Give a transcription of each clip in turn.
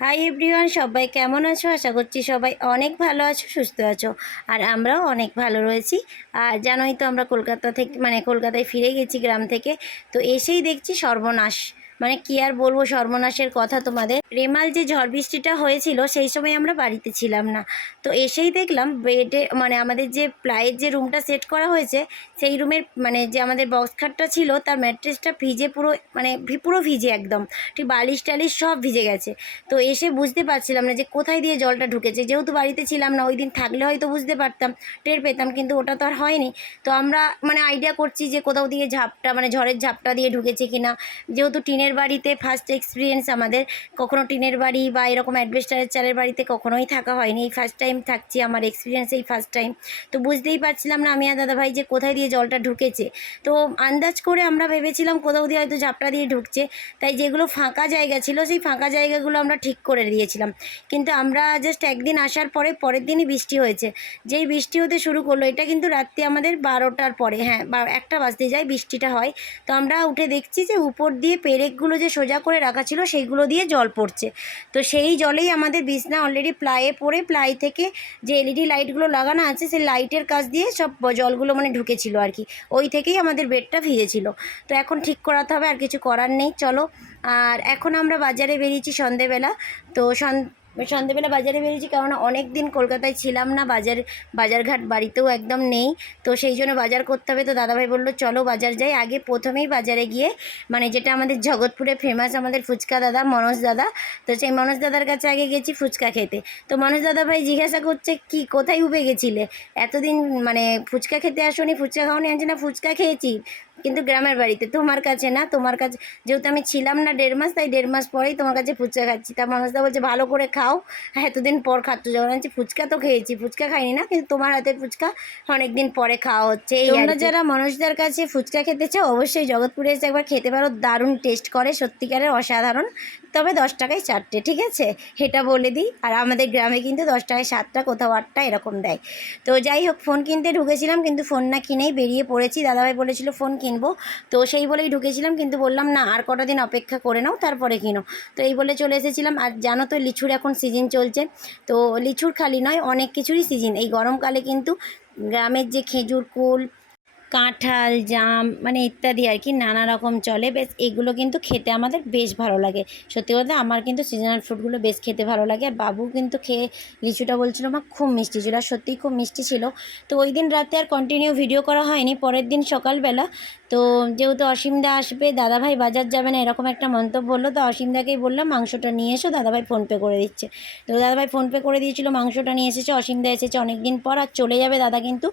Hi everyone সবাই কেমন আছো? আশা করছি সবাই অনেক ভালো আছো, সুস্থ আছো, আর আমরাও অনেক ভালো রয়েছি। আর জানোই তো আমরা কলকাতা থেকে মানে কলকাতায় ফিরে গেছি গ্রাম থেকে, তো এসেই দেখছি সর্বনাশ। মানে কি আর বলব, সর্বনাশের কথা তোমাদের। রেমাল যে ঝড় বৃষ্টিটা হয়েছিল, সেই সময় আমরা বাড়িতে ছিলাম না। তো এসেই দেখলাম বেডে মানে আমাদের যে প্লাইয়ের যে রুমটা সেট করা হয়েছে, সেই রুমের মানে যে আমাদের বক্স খাটটা ছিল, তার ম্যাট্রেসটা ভিজে পুরো মানে পুরো ভিজে একদম। ঠিক বালিশ টালিশ সব ভিজে গেছে। তো এসে বুঝতে পারছিলাম না যে কোথায় দিয়ে জলটা ঢুকেছে। যেহেতু বাড়িতে ছিলাম না, ওই দিন থাকলে হয়তো বুঝতে পারতাম, টের পেতাম, কিন্তু ওটা তো আর হয়নি। তো আমরা মানে আইডিয়া করছি যে কোথাও দিয়ে ঝাপটা মানে ঝড়ের ঝাপটা দিয়ে ঢুকেছে কিনা। যেহেতু টিনের বাড়িতে ফার্স্ট এক্সপিরিয়েন্স আমাদের। কখনো টিনের বাড়ি বা এরকম অ্যাডভেস্টারের চালের বাড়িতে কখনোই থাকা হয়নি। এই ফার্স্ট টাইম থাকছি, আমার এক্সপিরিয়েন্স এই ফার্স্ট টাইম তো বুঝতেই পারছিলাম না আমি আর দাদাভাই যে কোথায় দিয়ে জলটা ঢুকেছে। তো আন্দাজ করে আমরা ভেবেছিলাম কোথাও দিয়ে হয়তো ঝাপটা দিয়ে ঢুকছে। তাই যেগুলো ফাঁকা জায়গা ছিল, সেই ফাঁকা জায়গাগুলো আমরা ঠিক করে দিয়েছিলাম। কিন্তু আমরা জাস্ট একদিন আসার পরে পরের দিনই বৃষ্টি হয়েছে। যেই বৃষ্টি হতে শুরু করল, এটা কিন্তু রাত্রি আমাদের বারোটার পরে হ্যাঁ বা একটা বাজতে যায় বৃষ্টিটা হয়। তো আমরা উঠে দেখছি যে উপর দিয়ে পেরেকগুলো যে সোজা করে রাখা ছিল সেইগুলো দিয়ে জল পড়ছে। তো সেই জলেই আমাদের বিছনা অলরেডি প্লায়ে পড়ে প্লাই থেকে যে এলইডি লাইটগুলো লাগানো আছে সেই লাইটের কাজ দিয়ে সব জলগুলো মানে ঢুকেছিল আর কি। ওই থেকেই আমাদের বেডটা ভিজেছিল। তো এখন ঠিক করাতে হবে, আর কিছু করার নেই, চলো। আর এখন আমরা বাজারে বেরিয়েছি সন্ধেবেলা। তো সন সন্ধেবেলা বাজারে বেরিয়েছি কেননা অনেক দিন কলকাতায় ছিলাম না, বাজার, বাজারঘাট বাড়িতেও একদম নেই। তো সেই জন্য বাজার করতে হবে। তো দাদাভাই বলল, চলো বাজার যাই। আগে প্রথমেই বাজারে গিয়ে মানে যেটা আমাদের জগৎপুরে ফেমাস আমাদের ফুচকা দাদা, মনোজ দাদা, তো সেই মনোজ দাদার কাছে আগে গেছি ফুচকা খেতে। তো মনোজ দাদা ভাই জিজ্ঞাসা করছে, কি, কোথায় উবে গেছিলে? এতদিন মানে ফুচকা খেতে আসোনি, ফুচকা খাওনি? আনছি না, ফুচকা খেয়েছি। কিন্তু গ্রামের বাড়িতে তোমার কাছে না তোমার কাছে যেহেতু আমি ছিলাম না দেড় মাস তাই দেড় মাস পরেই তোমার কাছে ফুচকা খাচ্ছি। তা মানুষদা বলছে ভালো করে খাও হ্যাঁ এতদিন পর খাচ্ছ যখন আনছি ফুচকা তো খেয়েছি ফুচকা খাইনি না কিন্তু তোমার হাতের ফুচকা অনেকদিন পরে খাওয়া হচ্ছে। এই তোমরা যারা মানুষদের কাছে ফুচকা খেতে চাও অবশ্যই জগৎপুরে এসে একবার খেতে পারো দারুণ টেস্ট করে সত্যিকারের অসাধারণ। তবে দশ টাকায় চারটে ঠিক আছে? এটা বলে দিই। আর আমাদের গ্রামে কিন্তু দশ টাকায় সাতটা কোথাও আটটা এরকম দেয়। তো যাই হোক ফোন কিনতে ঢুকেছিলাম কিন্তু ফোন না কিনেই বেরিয়ে পড়েছি। দাদাভাই বলেছিল ফোন কিনবো। তো সেই বলেই ঢুকেছিলাম, কিন্তু বললাম, না, আর কটা দিন অপেক্ষা করে নাও, তারপরে কিনো। তো এই বলে চলে এসেছিলাম। আর জানো তো, লিচুর এখন সিজন চলছে। তো লিচুর খালি নয়, অনেক কিছুরই সিজন এই গরমকালে কিন্তু গ্রামের যে খেজুর কুল কাঁঠাল, জাম মানে ইত্যাদি আর কি নানা রকম চলে। বেশ, এগুলো কিন্তু খেতে আমাদের বেশ ভালো লাগে। সত্যি কথা, আমার কিন্তু সিজনাল ফ্রুটগুলো বেশ খেতে ভালো লাগে। আর বাবু কিন্তু খেয়ে লিচুটা বলছিল মা, খুব মিষ্টি ছিল আর সত্যিই খুব মিষ্টি ছিল। তো ওই দিন রাতে আর কন্টিনিউ ভিডিও করা হয়নি। পরের দিন সকালবেলা। তো যেহেতু অসীমদা আসবে, দাদাভাই বাজার যাবে না, এরকম একটা মন্তব্য বলল তো অসীমদাকেই বললাম, মাংসটা নিয়ে এসো, দাদাভাই ফোনপে করে দিচ্ছে। তো দাদাভাই ফোনপে করে দিয়েছিল, মাংসটা নিয়ে এসেছে অসীমদা এসেছে অনেক দিন পর আর চলে যাবে দাদা কিন্তু।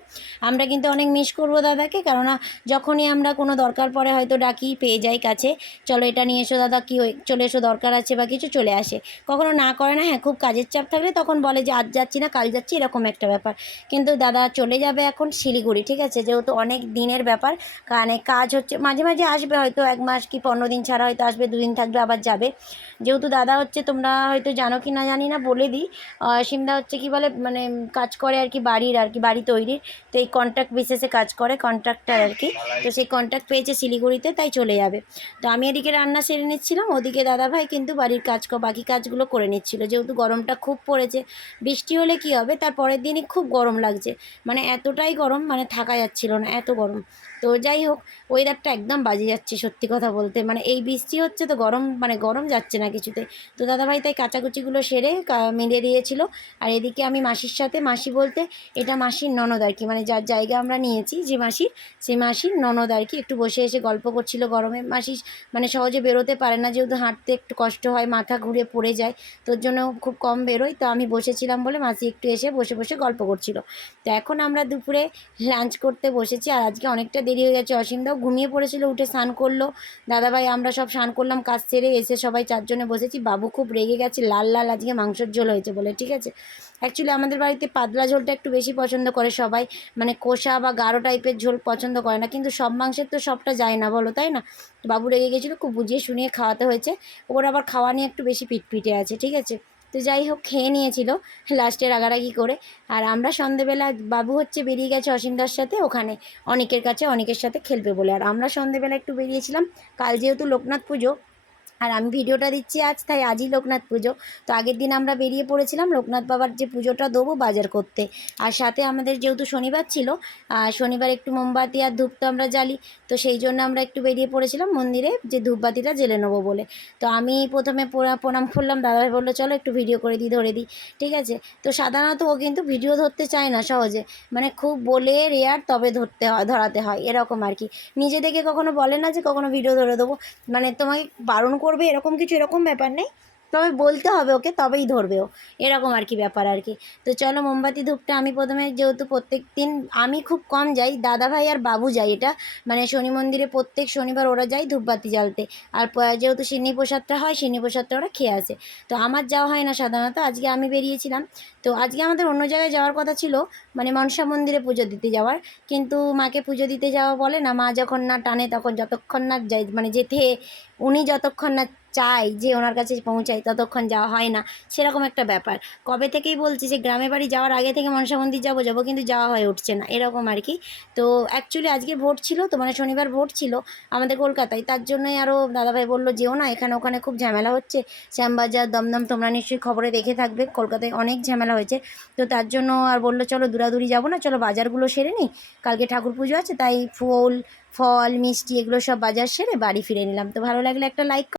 আমরা কিন্তু অনেক মিস করব দাদাকে কেননা যখনই আমরা কোনো দরকার পড়ে হয়তো ডাকি, পেয়ে যাই কাছে, চলো এটা নিয়ে এসো দাদা, কি চলে এসো, দরকার আছে বা কিছু? চলে আসে। কখনো না করে না হ্যাঁ খুব কাজের চাপ থাকলে তখন বলে যে, আজ যাচ্ছি না, কাল যাচ্ছি, এরকম একটা ব্যাপার। কিন্তু দাদা চলে যাবে এখন শিলিগুড়ি, ঠিক আছে? যেহেতু অনেক দিনের ব্যাপার কারণে কাজ হচ্ছে, মাঝে মাঝে আসবে হয়তো এক মাস কি পনেরো দিন ছাড়া হয়তো আসবে, দুদিন থাকবে, আবার যাবে। যেহেতু দাদা হচ্ছে, তোমরা হয়তো জানো কি না জানি না, বলে দিই। সিমদা হচ্ছে কি বলে মানে কাজ করে আর কি বাড়ির, আর কি বাড়ি তৈরির। তো এই কন্ট্রাক্ট বেসিসে কাজ করে কন্ট্রাক্টার আর কি। তো সেই কন্ট্রাক্ট পেয়েছে শিলিগুড়িতে, তাই চলে যাবে। তো আমি এদিকে রান্না সেরে নিচ্ছিলাম, ওদিকে দাদাভাই কিন্তু বাড়ির কাজ বাকি কাজগুলো করে নিচ্ছিল। যেহেতু গরমটা খুব পড়েছে, বৃষ্টি হলে কি হবে, তার পরের দিনই খুব গরম লাগছে। মানে এতটাই গরম মানে থাকা যাচ্ছিল না, এত গরম। তো যাই হোক ওয়েদারটা একদম বাজে যাচ্ছে সত্যি কথা বলতে। মানে এই বৃষ্টি হচ্ছে তো গরম মানে গরম যাচ্ছে না কিছুতে। তো দাদাভাই তাই কাচাকুচিগুলো সেরে মেলে দিয়েছিল। আর এদিকে আমি মাসির সাথে, মাসি বলতে এটা মাসির ননদ আর কি। মানে যার জায়গা আমরা নিয়েছি, যে মাসির সেই মাসির ননদ আর কি একটু বসে এসে গল্প করছিল গরমে মাসি মানে সহজে বেরোতে পারে না, যেহেতু হাঁটতে একটু কষ্ট হয়, মাথা ঘুরে পড়ে যায়, তোর জন্য খুব কম বেরোয় তো আমি বসেছিলাম বলে মাসি একটু এসে বসে বসে গল্প করছিল। তো এখন আমরা দুপুরে লাঞ্চ করতে বসেছি আর আজকে অনেকটা দেরি হয়ে গেছে অসীমদাও ঘুমিয়ে পড়েছিল, উঠে স্নান করল। দাদাভাই, আমরা সব স্নান করলাম, কাজ সেরে এসে সবাই চারজনে বসেছি, বাবু খুব রেগে গেছে, লাল লাল আজকে মাংসের ঝোল হয়েছে বলে, ঠিক আছে? অ্যাকচুয়ালি আমাদের বাড়িতে পাতলা ঝোলটা একটু বেশি পছন্দ করে সবাই মানে কষা বা গাঢ় টাইপের ঝোল পছন্দ করে না। কিন্তু সব মাংসের তো সবটা যায় না, বলো, তাই না? বাবু রেগে গেছিল, খুব বুঝিয়ে শুনিয়ে খাওয়াতে হয়েছে। ওর আবার খাওয়া নিয়ে একটু বেশি পিটপিটে আছে, ঠিক আছে? তো যাই হোক, খেয়ে নিয়েছিল লাস্টে রাগারাগি করে। আর আমরা সন্ধেবেলা, বাবু হচ্ছে বেরিয়ে গেছে অসীমদার সাথে, ওখানে অনেকের কাছে অনেকের সাথে খেলবে বলে। আর আমরা সন্ধেবেলা একটু বেরিয়েছিলাম। কাল যেহেতু লোকনাথ পুজো আর আমি ভিডিওটা দিচ্ছি আজ, তাই আজই লোকনাথ পুজো। তো আগের দিন আমরা বেরিয়ে পড়েছিলাম লোকনাথ বাবার যে পুজোটা দেবো বাজার করতে। আর সাথে আমাদের যেহেতু শনিবার ছিল শনিবার একটু মোমবাতি আর ধূপ তো আমরা জ্বালি, তো সেই জন্য আমরা একটু বেরিয়ে পড়েছিলাম মন্দিরে যে ধূপবাতিটা জেলে নেব বলে। তো আমি প্রথমে প্রণাম করলাম, দাদাভাই বলল, চলো একটু ভিডিও করে দিই, ধরে দিই। ঠিক আছে? তো সাধারণত ও কিন্তু ভিডিও ধরতে চায় না সহজে। মানে খুব বলে রেয়ার তবে ধরতে হয়, ধরাতে হয়, এরকম আর কি। নিজে থেকে কখনো বলে না যে কখনো ভিডিও ধরে দেবো। মানে তোমাকে বারণ করবে এরকম কিছু এরকম ব্যাপার নেই। তবে বলতে হবে ওকে, তবেই ধরবে ও। এরকম আর কি ব্যাপার আর কি। তো চলো মোমবাতি ধূপটা আমি প্রথমে যেহেতু প্রত্যেক দিন আমি খুব কম যাই দাদা ভাই আর বাবু যাই এটা। মানে শনি মন্দিরে প্রত্যেক শনিবার ওরা যায় ধূপবাতি জ্বালতে। আর যেহেতু সিন্নি প্রসাদটা হয়, সিন্নি প্রসাদটা ওরা খেয়ে আসে। তো আমার যাওয়া হয় না সাধারণত, আজকে আমি বেরিয়েছিলাম। তো আজকে আমাদের অন্য জায়গায় যাওয়ার কথা ছিল মানে মনসা মন্দিরে পুজো দিতে যাওয়ার। কিন্তু মাকে পুজো দিতে যাওয়া বলে না, মা যখন না টানে তখন যতক্ষণ না যাই মানে যেতে, উনি যতক্ষণ না চাই যে ওনার কাছে পৌঁছায় ততক্ষণ যাওয়া হয় না। সেরকম একটা ব্যাপার। কবে থেকেই বলছি যে গ্রামে বাড়ি যাওয়ার আগে থেকে মনসা মন্দির যাব যাব কিন্তু যাওয়া হয়ে উঠছে না, এরকম আর কি। তো অ্যাকচুয়ালি আজকে ভোট ছিল, তো মানে শনিবার ভোট ছিল আমাদের কলকাতায়। তার জন্যই আরও দাদাভাই বলল, যেও না, এখানে ওখানে খুব ঝামেলা হচ্ছে। শ্যামবাজার, দমদম তোমরা নিশ্চয়ই খবরে দেখে থাকবে, কলকাতায় অনেক ঝামেলা হয়েছে। তো তার জন্য আর বলল, চলো দূরাদূরি যাব না, চলো বাজারগুলো সেরে নিই কালকে ঠাকুর পুজো আছে, তাই ফুল, ফল, মিষ্টি, এগুলো সব বাজার সেরে বাড়ি ফিরে নিলাম। তো ভালো লাগলে একটা লাইক